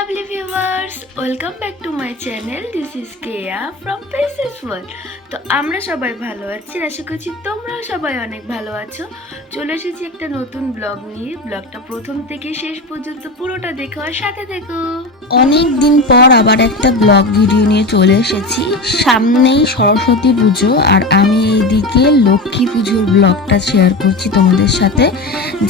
Lovely viewers welcome back to my channel this is Keya from presses world তো আমরা সবাই ভালো আছি, আশা করছি তোমরাও সবাই অনেক ভালো আছো। চলে এসেছি একটা নতুন ব্লগ নিয়ে। ব্লগটা প্রথম থেকে শেষ পর্যন্ত পুরোটা দেখো আর সাথে দেখো। অনেক দিন পর আবার একটা ব্লগ ভিডিও নিয়ে চলে এসেছি। সামনেই সরস্বতী পুজো আর আমি এইদিকে লক্ষ্মী পুজোর ব্লগটা শেয়ার করছি তোমাদের সাথে।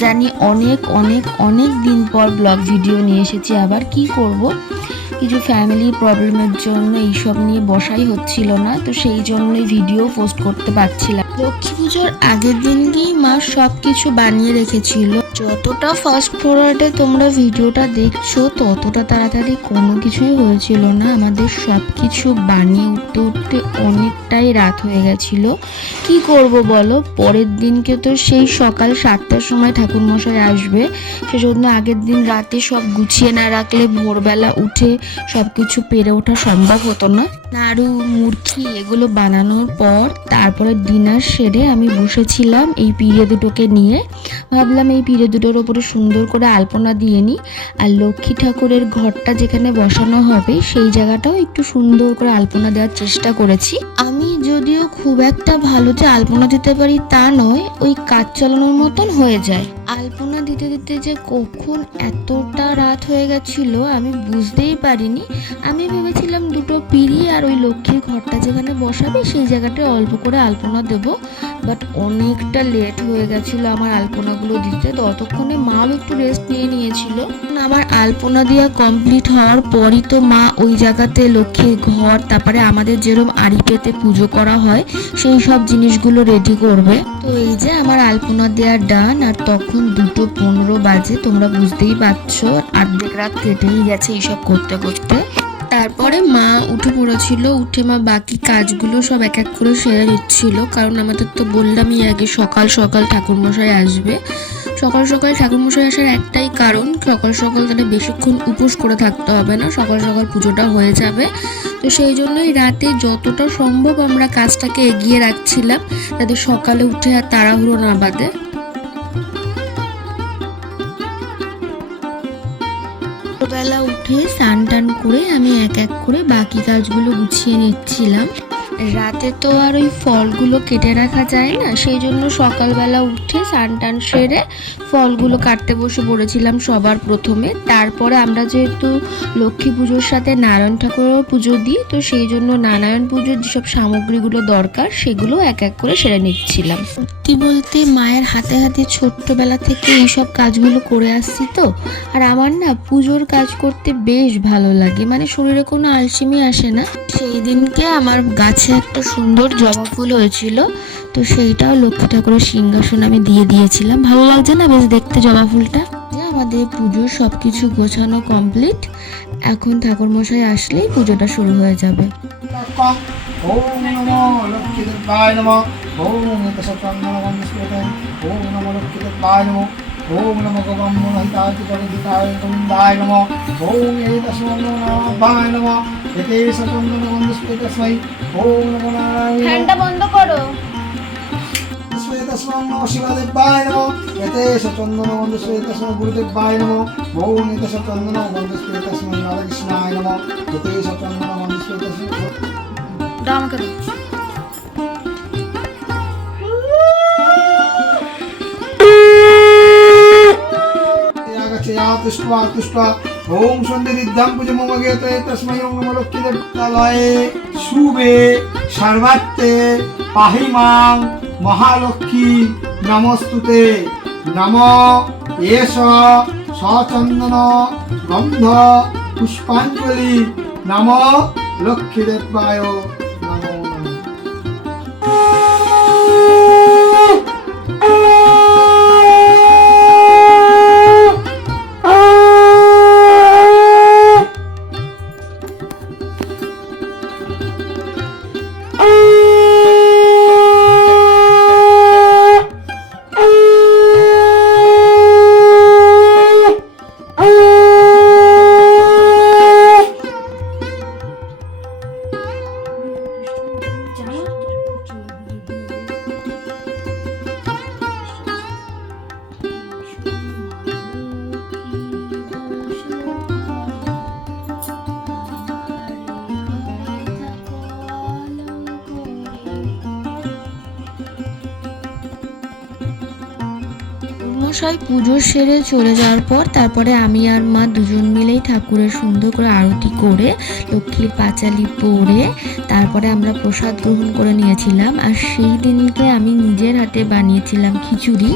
জানি অনেক অনেক অনেক দিন পর ব্লগ ভিডিও নিয়ে এসেছি। আবার কি করব। কিছু ফ্যামিলি প্রবলেমের জন্য এইসব নিয়ে বসাই হচ্ছিল না, তো সেই জন্যই ভিডিও পোস্ট করতে পারছিলাম। লক্ষ্মী পুজোর আগের দিনকেই মা সব কিছু বানিয়ে রেখেছিল। যতটা ফাস্ট ফরওয়ার্ডে তোমরা ভিডিওটা দেখছ, ততটা তাড়াতাড়ি কোনো কিছুই হয়েছিল না। আমাদের সব কিছু বানিয়ে উঠতে উঠতে অনেকটাই রাত হয়ে গেছিল। কি করব বলো? পরের দিনকে তো সেই সকাল সাতটার সময় ঠাকুরমশাই আসবে। সেজন্য আগের দিন রাতে সব গুছিয়ে না রাখলে ভোরবেলা উঠে সব কিছু পেরে ওঠা সম্ভব হতো না। নাড়ু মুরকি এগুলো বানানোর পর তারপরে ডিনার সেরে আমি বসেছিলাম এই পিড়ে দুটোকে নিয়ে। ভাবলাম এই পিড়ে দুটোর ওপরে সুন্দর করে আলপনা দিয়ে নিই। আর লক্ষ্মী ঠাকুরের ঘরটা যেখানে বসানো হবে সেই জায়গাটাও একটু সুন্দর করে আলপনা দেওয়ার চেষ্টা করেছি। আমি যদিও খুব একটা ভালো যে আলপনা দিতে পারি তা নয়, ওই কাজ চালানোর মতন হয়ে যায়। আলপনা দিতে দিতে যে কখন এতটা রাত হয়ে গেছিল, আমি বুঝতেই পারিনি। আমি ভেবেছিলাম দুটো পিড়ি আর ওই লক্ষ্মীর ঘরটা যেখানে বসাবে, সেই জায়গাটায় অল্প করে আলপনা দেবো। বাট অনেকটা লেট হয়ে গেছিল আমার আলপনাগুলো দিতে। ততক্ষণে মাও একটু রেস্ট নিয়ে নিয়েছিল। আমার আলপনা দেওয়া কমপ্লিট হওয়ার পরই তো মা ওই জায়গাতে লক্ষ্মীর ঘর, তারপরে আমাদের যেরকম আড়ি পেতে পুজো করা হয়, সেই সব জিনিসগুলো রেডি করবে। তো এই যে আমার আলপনা দেওয়া ডান আর তখন দুটো পনেরো বাজে, তোমরা বুঝতেই পারছ। অর্ধেক রাত কেটেই গেছে এইসব করতে করতে। তারপরে মা উঠে পড়েছিল, উঠে মা বাকি কাজগুলো সব এক এক করে সেরে নিচ্ছিল। কারণ আমাদের তো বললামই আগে সকাল সকাল ঠাকুরমশাই আসবে। সকাল সকাল ঠাকুরমশাই আসার একটাই কারণ, সকাল সকাল তাহলে বেশিক্ষণ উপোস করে থাকতে হবে না, সকাল সকাল পুজোটা হয়ে যাবে। তো সেই জন্যই রাতে যতটা সম্ভব আমরা কাজটাকে এগিয়ে রাখছিলাম, যাতে সকালে উঠে আর তাড়াহুড়ো না বাঁধে উঠে স্নান টান করে আমি এক এক করে বাকি কাজগুলো গুছিয়ে নিচ্ছিলাম। রাতে তো আর ওই ফলগুলো কেটে রাখা যায় না সেই জন্য সকালবেলা উঠে স্নান টান সেরে ফলগুলো কাটতে বসে পড়েছিলাম সবার প্রথমে। তারপরে আমরা যেহেতু লক্ষ্মী পুজোর সাথে নারায়ণ ঠাকুরেরও পুজো দিই তো সেই জন্য নারায়ণ পুজোর যেসব সামগ্রীগুলো দরকার সেগুলো এক এক করে সেরে নিচ্ছিলাম। সত্যি বলতে মায়ের হাতে হাতে ছোট্টবেলা থেকে এইসব কাজগুলো করে আসছি তো আর আমার না পুজোর কাজ করতে বেশ ভালো লাগে। মানে শরীরে কোনো আলসেমি আসে না। সেই দিনকে আমার গাছে একটা সুন্দর জবা ফুল হয়েছিল, তো সেইটাও লক্ষ্মী ঠাকুরের সিংহাসন আমি দিয়ে দিয়েছিলাম। ভালো লাগছে না বেশ দেখতে জবা ফুলটা? আমাদের পুজোর সব কিছু গোছানো কমপ্লিট এখন ঠাকুর মশাই আসলেই পুজোটা শুরু হয়ে যাবে। ওম এতশতন্নমস্মৃতম ওম নমো লক্ষ্মীদেবায় নমো ওম নমো গগম্মহিতায় জগদিতায় গোবিন্দায় নমো ওম নমো এতে নারায়ণ ফ্যানটা বন্ধ করো শ্বেতস্মং নমঃ শিবাদেবায় নমঃ এতে সচন্দন বন্ধু শ্বেতস্মং গুরুদেবায় নমঃ ওম এতে সচন্দন বন্ধু শ্বেতস্মং রাধাকৃষ্ণায় নমঃ এতে সচন্দন বন্ধু শ্বেতস্মং দাও। আমাকে তুষ্টवा তুষ্টवा ওম সন্ধিরিদ্ধাম পুজো মম গেতে তস্মৈ ওম নমঃ লক্ষ্মী দেবতালয়ে শুভে সর্বার্থে পাহি মাং মহালক্ষ্মী নমস্তুতে নম এষ সচন্দন গন্ধ পুষ্পাঞ্জলি নম লক্ষ্মী দেবায় মশাই পুজো সেরে চলে যাওয়ার পর তারপরে আমি আর মা দুজন মিলেই ঠাকুরের সুন্দর করে আরতি করে লক্ষ্মীর পাঁচালি পরে তারপরে আমরা প্রসাদ গ্রহণ করে নিয়েছিলাম। আর সেই দিনকে আমি নিজের হাতে বানিয়েছিলাম খিচুড়ি।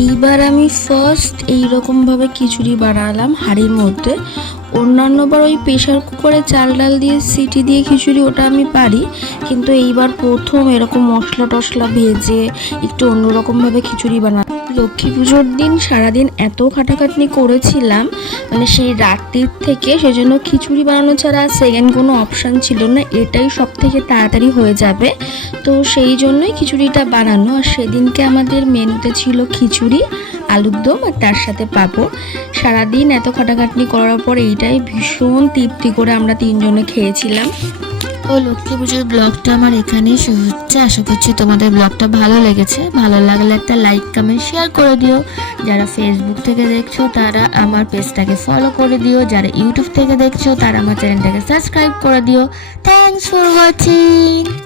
এইবার আমি ফার্স্ট এইরকমভাবে খিচুড়ি বানালাম হাঁড়ির মধ্যে। অন্যান্যবার ওই প্রেশার কুকারে চাল ডাল দিয়ে, সিটি দিয়ে খিচুড়ি ওটা আমি পারি। কিন্তু এইবার প্রথম এরকম মশলা টশলা ভেজে একটু অন্যরকমভাবে খিচুড়ি বানা লক্ষ্মী পুজোর দিন সারাদিন এত খাটাখাটনি করেছিলাম মানে সেই রাত্রির থেকে, সেজন্য খিচুড়ি বানানো ছাড়া সেকেন্ড কোনো অপশান ছিল না, এটাই সব থেকে তাড়াতাড়ি হয়ে যাবে। তো সেই জন্যই খিচুড়িটা বানানো, আর সেদিনকে আমাদের মেনুতে ছিল খিচুড়ি, আলুর দম, আর তার সাথে পাঁপড় সারাদিন এত খাটাখাটনি করার পর এইটাই ভীষণ তৃপ্তি করে আমরা তিনজনে খেয়েছিলাম। ও লক্ষ্মী পুজোর ব্লগটা আমার এখানেই শুরু হচ্ছে। আশা করছি তোমাদের ব্লগটা ভালো লেগেছে। ভালো লাগলে একটা লাইক কমেন্ট শেয়ার করে দিও। যারা ফেসবুক থেকে দেখছ, তারা আমার পেজটাকে ফলো করে দিও। যারা ইউটিউব থেকে দেখছ, তারা আমার চ্যানেলটাকে সাবস্ক্রাইব করে দিও। Thanks for watching